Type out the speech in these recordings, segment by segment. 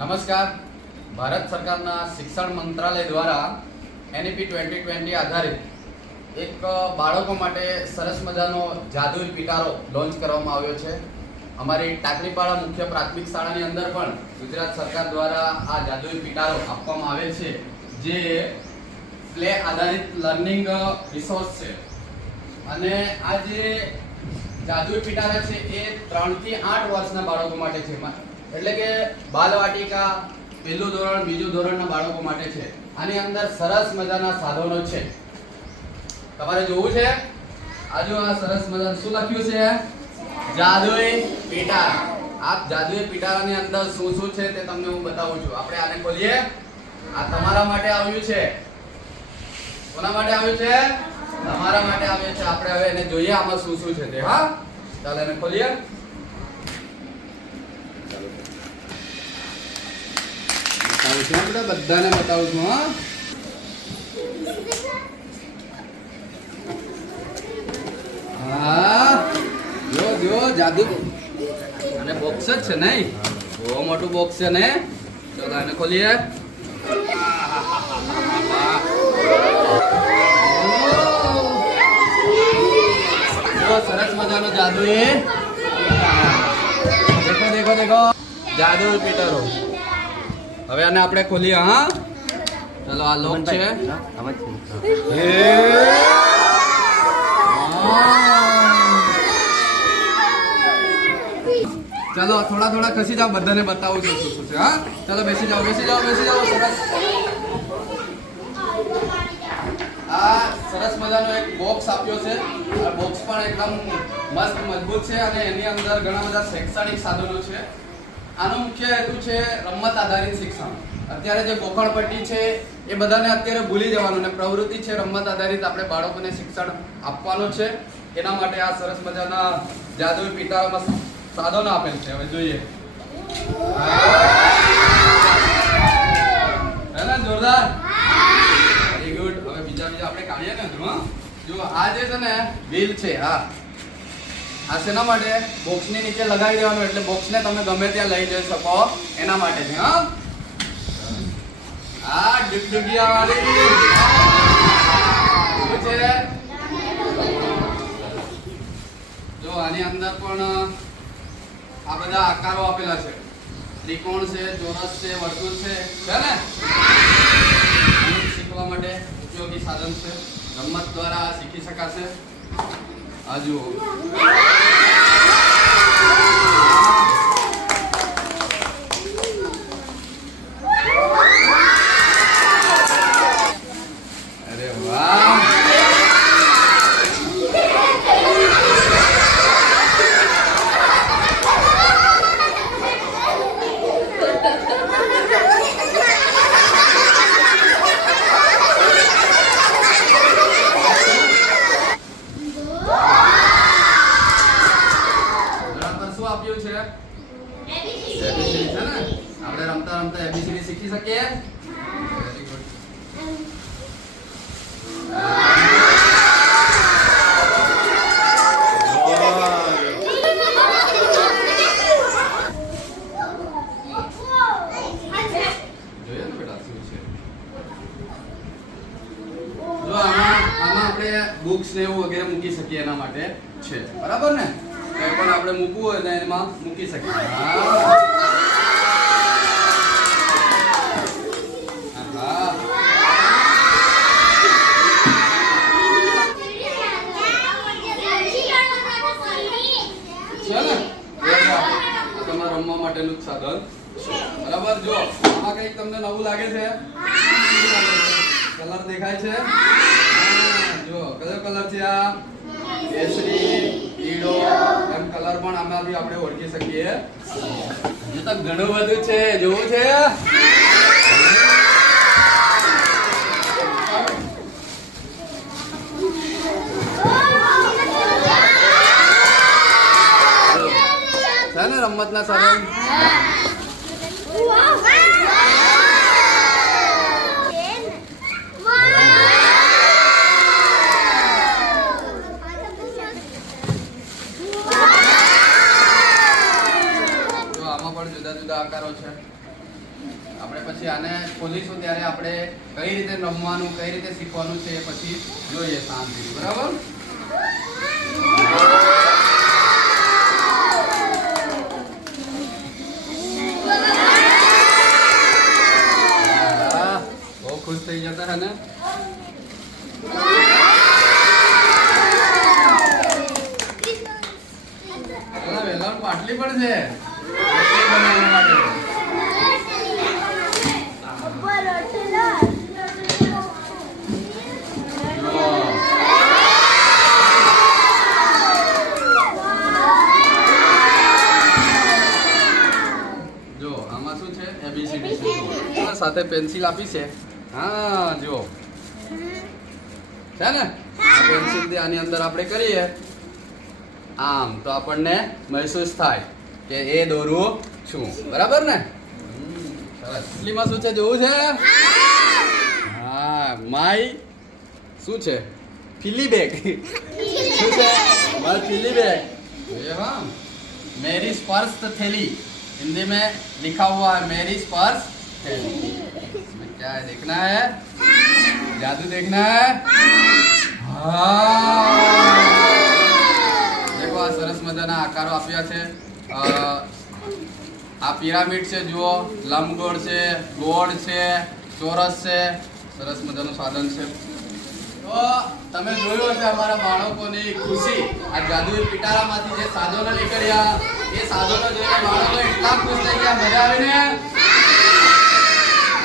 નમસ્કાર. ભારત સરકારના શિક્ષણ મંત્રાલય દ્વારા NEP 2020 આધારિત એક બાળકો માટે સરસ મજાનો જાદુઈ પિટારો લોન્ચ કરવામાં આવ્યો છે. અમારી ટાકલીપાડા મુખ્ય પ્રાથમિક શાળાની અંદર પણ ગુજરાત સરકાર દ્વારા આ જાદુઈ પિટારો આપવામાં આવે છે, જે પ્લે આધારિત લર્નિંગ રિસોર્સ છે. અને આ જે જાદુઈ પિટારા છે એ 3 થી 8 વર્ષના બાળકો માટે છે, એટલે કે બાલવાટિકા, પહેલું ધોરણ, બીજું ધોરણના બાળકો માટે છે. આની અંદર સરસ મજાના સાધનો છે, તમારે જોવું છે. આજુ આ સરસ મજાનું શું લખ્યું છે? જાદુઈ પિટારા. આ જાદુઈ પિટારાની અંદર શું શું છે તે તમને હું બતાવું છું. આપણે આને ખોલીએ. આ તમારા માટે આવ્યું છે. કોના માટે આવ્યું છે? તમારા માટે આવ્યું છે. આપણે હવે એને જોઈએ આમાં શું શું છે તે. હા, ચાલો એને ખોલીએ. બતાવું છું, આપણે બધાને બતાવું છું. હા, જો જાદુ અને બોક્સ જ છે નહીં, બહુ મોટું બોક્સ છે ને. ચાલો એને ખોલીએ. સરસ મજાનો જાદુ. દેખો દેખો દેખો, જાદુ પિટારો. હવે આને આપણે ખોલીએ. હા, ચલો આ લોક છે. ચલો થોડા થોડા ખસી જાઓ, બધાને બતાવું છું શું શું છે. હા, ચલો બેસી જાઓ, બેસી જાઓ, બેસી જાઓ. સરસ. આ સરસ મજાનો એક બોક્સ આપ્યો છે. આ બોક્સ પણ એકદમ મસ્ત મજબૂત છે અને એની અંદર ઘણા બધા શૈક્ષણિક સાધનો છે. આનો મુખ્ય હેતુ છે રમત આધારિત શિક્ષણ. અત્યારે જે ગોખણપટ્ટી છે એ બધાને અત્યારે ભૂલી જવાનું, અને પ્રવૃત્તિ છે રમત આધારિત આપણે બાળકોને શિક્ષણ આપવાનું છે. એના માટે આ સરસ મજાના જાદુઈ પિટારામાં સાધનો આપેલ છે. હવે જોઈએ. હે ને, જોરદાર. Very good. હવે બીજા આપણે કાઢીએ ને. જો આ જે છે ને વ્હીલ છે. હા, આ શેના માટે? બોક્સની નીચે લગાવી દેવાનું, એટલે બોક્સને તમે ગમે ત્યાં લઈ જઈ શકો એના માટે છે. હા, આ ડુગડુગિયા વાળી શું છે? જો આની અંદર પણ આ બધા આકારો આપેલા છે. ત્રિકોણ છે, ચોરસ છે, વર્તુળ છે ને. શીખવા માટે ઉપયોગી સાધન છે. રમત દ્વારા શીખી શકાશે. આ જુઓ. અરે વાહ. આપ્યું છે એબીસીડી છે ને. આપણે રમતા રમતા એબીસીડી શીખી શકીએ. Very good. જોઈએ ને બેટા શું છે. જો આમાં આપણે બુક્સ ને એવું વગેરે મૂકી શકીએ, એના માટે છે. બરાબર ને? કંઈ પણ આપણે મૂકવું હોય તો એમાં મૂકી શકીએ. તમારા રમવા માટેનું જ સાધન છે. બરાબર. જો આમાં કંઈક તમને નવું લાગે છે? કલર દેખાય છે? જો કયો કલર છે આ? કેસરી, પીળો, એમ કલર પણ આમાંથી આપણે ઓળખી શકીએ. હજુ તો ઘણું બધું છે. જોવું છે? છે ને રમતના સાધન. જુદા જુદા આકારો છે. પછી આને ખોલીશું ત્યારે આપણે કઈ રીતે રમવાનું કઈ રીતે શીખવાનું છે એ પછી જોઈએ શાંતિથી, બરાબર? બહુ ખુશ થઈ જતા હે ને? વેલા પાટલી પણ છે બનાવવા માટે. જો આમાં શું છે? ABCD સાથે પેન્સિલ આપી છે. હા જો છે ને, આ પેન્સિલ થી આની અંદર આપણે કરીએ આમ તો આપણને મહેસૂસ થાય કે એ દોરું છું, બરાબર ને? સરસ. અસલીમાં શું છે જોવું છે? હા, માય શું છે? Filly bag. શું છે? My filly bag. ये हाँ, मेरी स्पर्श थैली, हिंदी में लिखा हुआ है मेरी स्पर्श थैली. इसमें क्या है देखना है? जादू देखना है? हाँ. देखो આ સરસ મજાના આકારો આપ્યા છે. આ પિરામિડ છે, જુઓ, લંબગોળ છે, ગોળ છે, ચોરસ છે. સરસ મજાનું સાધન છે. તો તમે જોયું હશે અમારા બાળકોની ખુશી આ જાદુઈ પિટારામાંથી જે સાધનો નીકળ્યા એ સાધનો જોઈને બાળકો એટલા ખુશ થઈ ગયા. મજા આવી ને?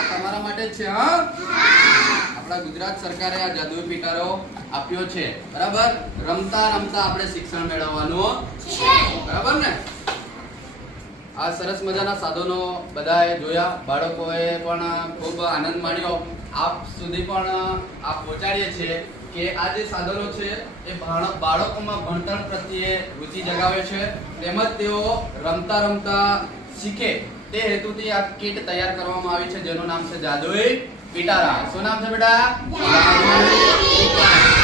તમારા માટે જ છે. હા, આપણા ગુજરાત સરકારે આ જાદુઈ પિટારો આપ્યો છે, બરાબર? રમતા રમતા આપણે શિક્ષણ મેળવવાનું છે, બરાબર ને? આ સરસ મજાના સાધનો બધાએ જોયા, બાળકોએ પણ ખૂબ આનંદ માણ્યો. આપ સુધી પણ આ પહોંચાડીએ છીએ કે આ જે સાધનો છે એ બાળકોમાં ભણતર પ્રત્યે રુચિ જગાવે છે, તેમજ તેઓ રમતા રમતા શીખે તે હેતુથી આ કીટ તૈયાર કરવામાં આવી છે જેનું નામ છે જાદુઈ પિટારા. શું નામ છે બેટા? જાદુઈ પિટારા.